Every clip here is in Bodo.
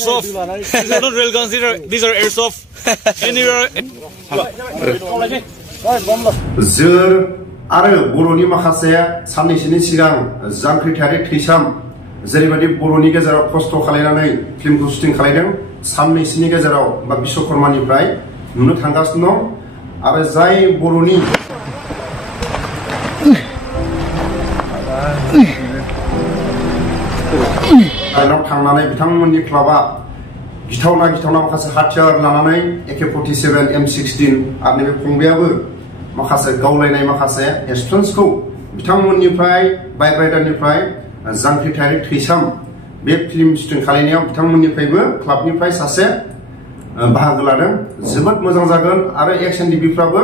airsoft. These are not real guns. These are airsoft. Anywhere. जोर आरो बर'नि माखासे साननैसोनि सिगां जांख्रिथायारि थैसाम जेरैबायदि बर'नि गेजेराव खस्थ' खालायनानै फिल्मखौ शुटिं खालायदों साननैसोनि गेजेराव बा बिश्वकर्मानिफ्राय नुनो थांगासिनो दं आरो जाय बर'नि आयनाव थांनानै बिथांमोननि क्लाबा गिथावना माखासे हाथियार लानानै AK-47 M16 आरो नैबे फंबायाबो माखासे गावलायनाय माखासे एक्सपिरियेन्सखौ बिथांमोननिफ्राय बाइक राइडारनिफ्राय जांख्रिथायारि थैसाम बे फिल्म शुटिं खालायनायाव बिथांमोननिफ्रायबो क्लाबनिफ्राय सासे बाहागो लादों जोबोद मोजां जागोन आरो एक्सन डिबिफ्राबो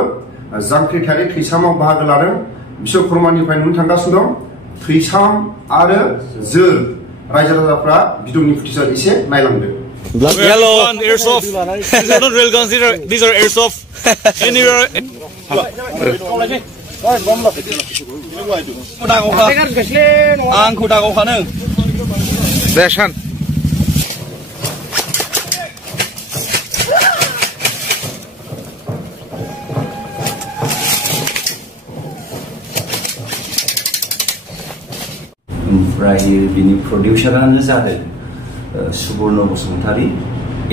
जांख्रिथायारि थैसामाव बाहागो लादों बिश्वकर्मानिफ्राय नुनो थांगासिनो दं थैसाम आरो जोर रायजो राजाफ्रा भिडिअनि फुटेजआव एसे नायलांदों Yellow and airsoft. These are not real guns. These are airsoft. Anywhere. ओमफ्राय बिनि प्रडिउसारानो जादों सुबर्ण बसुमतारी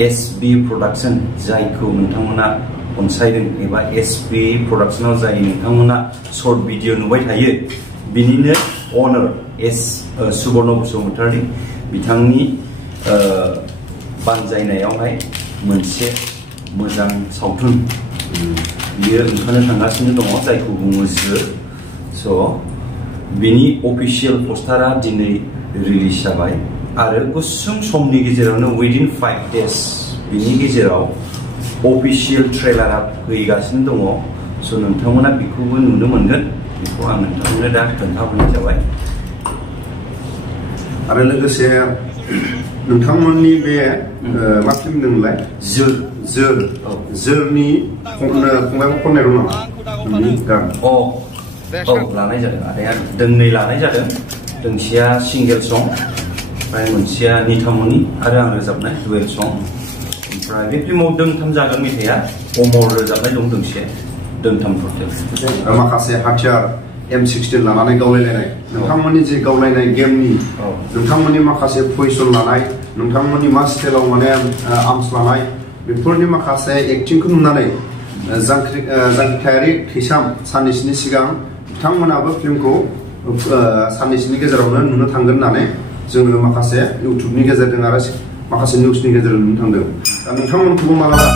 SB प्रोडक्शन जायखौ नोंथांमोना अनसायदों एबा SB प्रोडक्शनाव जाय नोंथांमोना शर्ट भिडिअ नुबाय थायो बिनिनो अनार सुबर्ण बसुमतारी बिथांनि बानजायनायावहाय मोनसे मोजां सावथुन बियो ओंखारनो थांगासिनो दङ जायखौ बुङो जोर स' बिनि अफिशियेल पस्टारा दिनै रिलिज जाबाय आरो गुसुं समनि गेजेरावनो within 5 days बिनि गेजेराव अफिशियेल ट्रेलारा फैगासिनो दङ स' नोंथांमोना बेखौबो नुनो मोनगोन बेखौ आं नोंथांमोननो दा खोन्थाहरनाय जाबाय आरो लोगोसे नोंथांमोननि बे मा फिल्म दंलाय जोरनि फंबायखौ खननाय दं नामा लानाय जादों आदाया दोंनै लानाय जादों दोंसेया सिंगेल सं ओमफ्राय मोनसेया निथामनि आरो आं रोजाबनाय डुवेल सं ओमफ्राय बे फिल्माव दोंथाम जागोन मेथाइया अमर रोजाबनाय दं दोंसे दोंथाम टटेल माखासे हाथियार M16 लानानै गावलायलायनाय नोंथांमोननि जे गावलायनाय गेमनि नोंथांमोननि माखासे पजिशन लानाय नोंथांमोननि मा स्टाइलाव माने आर्म्स लानाय बेफोरनि माखासे एक्टिंखौ नुनानै जांख्रिथायारि थैसाम साननैसोनि सिगां बिथांमोनाबो फिल्मखौ साननैसोनि गेजेरावनो नुनो थांगोन होननानै जोङो माखासे इउटुबनि गेजेरजों आरो माखासे निउसनि गेजेरजों नुनो थांदों दा नोंथांमोनखौबो मालाबा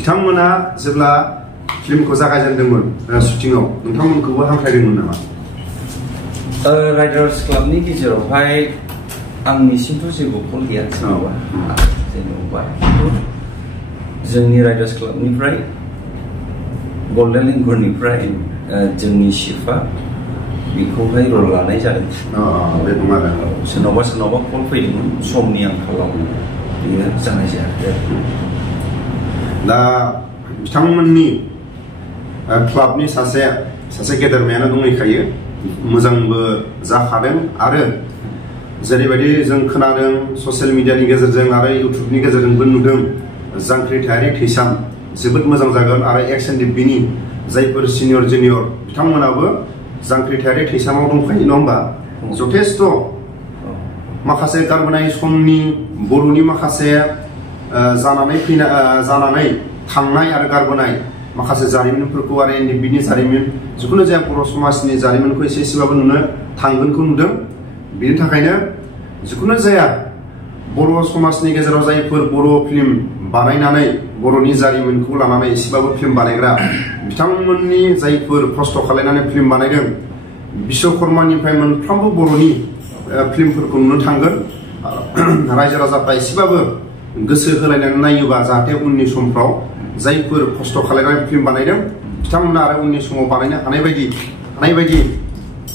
बिथांमोना जेब्ला फिल्मखौ जागायजेनदोंमोन शुटिंआव नोंथांमोनखौबो हांख्रायदोंमोन नामा राइडार्स क्लाबनि गेजेरावहाय आंनिसिमथ' जेबो कल गैया जेनेबा जोंनि राइडार्स क्लाबनिफ्राय गल्डेन लेंगुरनिफ्राय जोंनि चिफआ बेखौहाय रल लानाय जादों सोरनावबा कल फैदोंमोन समनि आंखालाव बेयो जानाय जायाखै दा बिथांमोननि क्लाबनि सासे गेदेरमायानो दंखायो मोजांबो जाखादों आरो जेरैबायदि जों खोनादों ससियेल मिडियानि गेजेरजों आरो इउटुबनि गेजेरजोंबो नुदों जांख्रिथायारि थैसाम जोबोद मोजां जागोन आरो एक्सन डिबिनि जायफोर सिनियर जुनियर बिथांमोनाबो जांख्रिथायारि थैसामाव दंखायो नङा होमबा जथेस्थ' माखासे गारबोनाय समनि बर'नि माखासे जानानै थांनाय आरो गारबोनाय माखासे जारिमिनफोरखौ आरो बिनि जारिमिन जिखुनु जाया बर' समाजनि जारिमिनखौ एसेबाबो नुनो थांगोनखौ नुदों बेनि थाखायनो जिखुनु जाया बर' समाजनि गेजेराव जायफोर बर' फिल्म बानायनानै बर'नि जारिमिनखौ लानानै एसेबाबो फिल्म बानायग्रा बिथांमोननि जायफोर खस्थ' खालायनानै फिल्म बानायदों बिश्वकर्मानिफ्राय मोनफ्रोमबो बर'नि फिल्मफोरखौ नुनो थांगोन रायजो राजाफ्रा एसेबाबो गोसो होलायनानै नायोबा जाहाथे उननि समफ्राव जायफोर खस्थ' खालामनानै फिल्म बानायदों बिथांमोना आरो उननि समाव बानायनो हानाय बायदि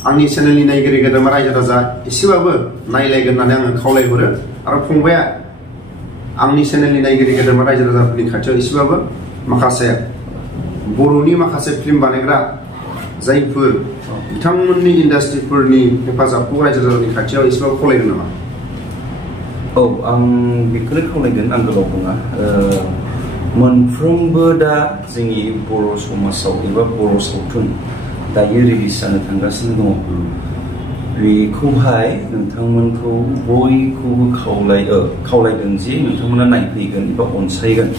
आंनि चेनेलनि नायगिरि गेदेमा रायजो राजा एसेबाबो नायलायगोन होननानै आङो खावलायहरो आरो फंबाया आंनि चेनेलनि नायगिरि गेदेमा रायजो राजाफोरनि खाथियाव एसेबाबो माखासे बर'नि माखासे फिल्म बानायग्रा जायफोर बिथांमोननि इन्डास्ट्रिफोरनि हेफाजाबखौ रायजो राजानि खाथियाव एसेबाबो खावलायगोन नामा? औ आं बेखौनो खावलायगोन आं गोलाव बुङा मोनफ्रोमबो दा जोंनि बर' समाजाव एबा बर' सावथुन दायो रिलिज जानो थांगासिनो दङ बेखौहाय नोंथांमोनखौ बयखौबो खावलायदों जे नोंथांमोना नायफैगोन एबा अनसायगोन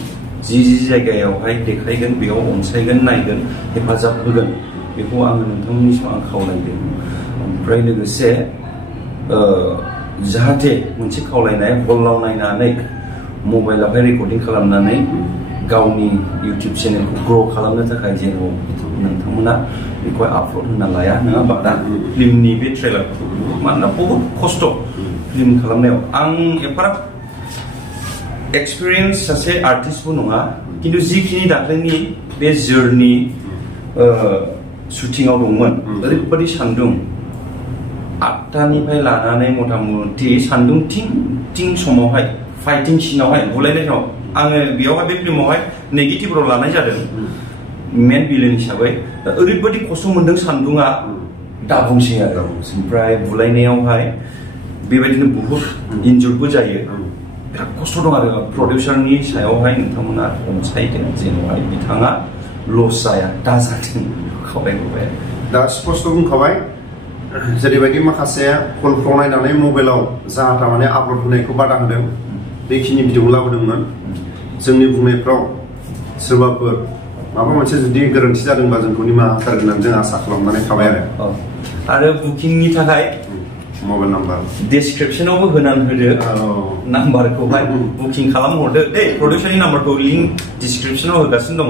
जि जायगायावहाय देखायगोन बेयाव अनसायगोन नायगोन हेफाजाब होगोन बेखौ आङो नोंथांमोननिसिम आं खावलायदों ओमफ्राय लोगोसे जाहाथे मोनसे खावलायनाय हलाव नायनानै मबाइलावहाय रेकर्डिं खालामनानै गावनि इउटिउब चेनेलखौ ग्र' खालामनो थाखाय जेन' नोंथांमोना बेखौहाय आपल'ड होना लाया नङा होमबा दा फिल्मनि बे ट्रेलारखौ मानोना बहुद खस्थ' फिल्म खालामनायाव आं एफाराब एक्सपिरियेन्स सासे आर्टिस्टबो नङा खिन्थु जिखिनि दाख्लैनि बे जर्नि शुटिंआव दंमोन ओरैबायदि सान्दुं 8टानिफ्राय लानानै मथा मथि सान्दुं थिं समावहाय फाइटिं सिनावहाय बुलायनाय समाव आङो बेयावहाय बे फिल्मावहाय नेगेटिभ रल लानाय जादों मेन भिलेन हिसाबै ओरैबायदि खस्थ' मोन्दों सान्दुङा दा बुंसै आरो ओमफ्राय बुलायनायावहाय बेबायदिनो बहुद इन्जुरबो जायो बिराद खस्थ' दं आरो प्रडिउसारनि सायावहाय नोंथांमोना अनसायदों जेन'हाय बिथाङा लस जाया दाजाथों खावलायहरबाय दा स्पष्ट बुंखाबाय जेरैबायदि माखासे कलफ्राव नायनानै मबाइलाव जाहा माने आपल'ड होनायखौ बादा होदों बेखिनि भिडिअ लाबोदोंमोन जोंनि बुंनायफ्राव सोरबाफोर माबा मोनसे जुदि गोरोन्थि जादोंबा जोंखौ निमाहा होथारगोन होननानै जों आसा खालामनानै थाबाय आरो बुकिंनि थाखाय मबाइल नाम्बार डिसक्रिपसनावबो होनानै होदो नाम्बारखौहाय बुकिं खालामहरदो दे प्रडिउसारनि नाम्बारखौ लिंक डिसक्रिपसनाव होगासिनो दङ